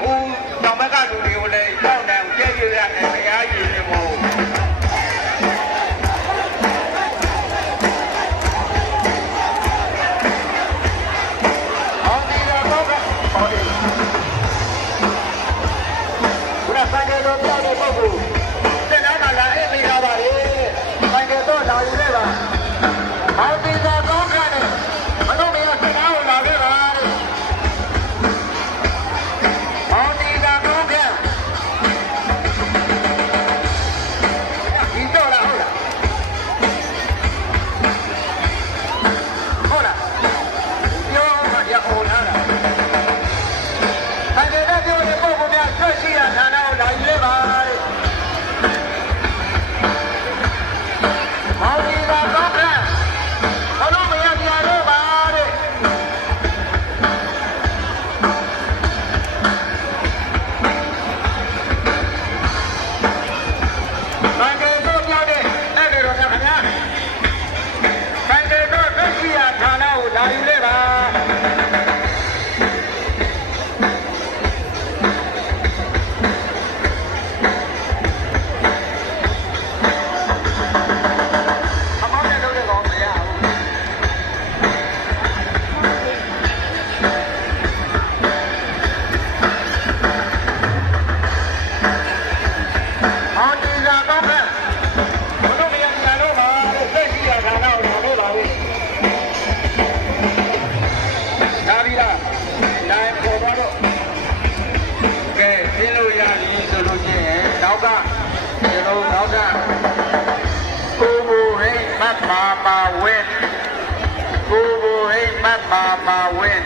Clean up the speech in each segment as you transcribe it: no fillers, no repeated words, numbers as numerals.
ဟိုတောင်ဘက်ကလူတွေကိုလည်းကြောက်တယ်ကြည့်ရရတယ်ဘုရားကြီးနေမို့ဆိုင်ကယ်တော့ပြောင်းတဲ့ပုဂ္ဂိုလ်တက်လာကလာအေးမိတာပါလေဆိုင်ကယ်တော့လာယူနေပါဟောဒီသာကောင်းခံတယ်မလို့မရစကားကိုလာခဲ့ပါတဲ့ဟောဒီသာကောင်းခံဒီတော့လားဟုတ်လားပြောမှရအောင်လားဆိုင်ကယ်တော့ပြောတဲ့ပုဂ္ဂိုလ်များဆွတ်ရှိရဌာနကိုလာယူနေပါတဲ့ဟောဒီသာကောင်းခံဘလို့မရပြရတော့ပါတဲ့ဆိုင်ကယ်တော့ပြောတဲ့အဲ့ဒီတော့ခင်ဗျာဆိုင်ကယ်တော့ဆွတ်ရှိရဌာနကိုလာယူနေပါမာဝင်း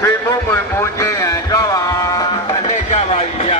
ပြေဖို့မွေမိုးချင်းရတော့ပါအတက်ကြပါကြီးရ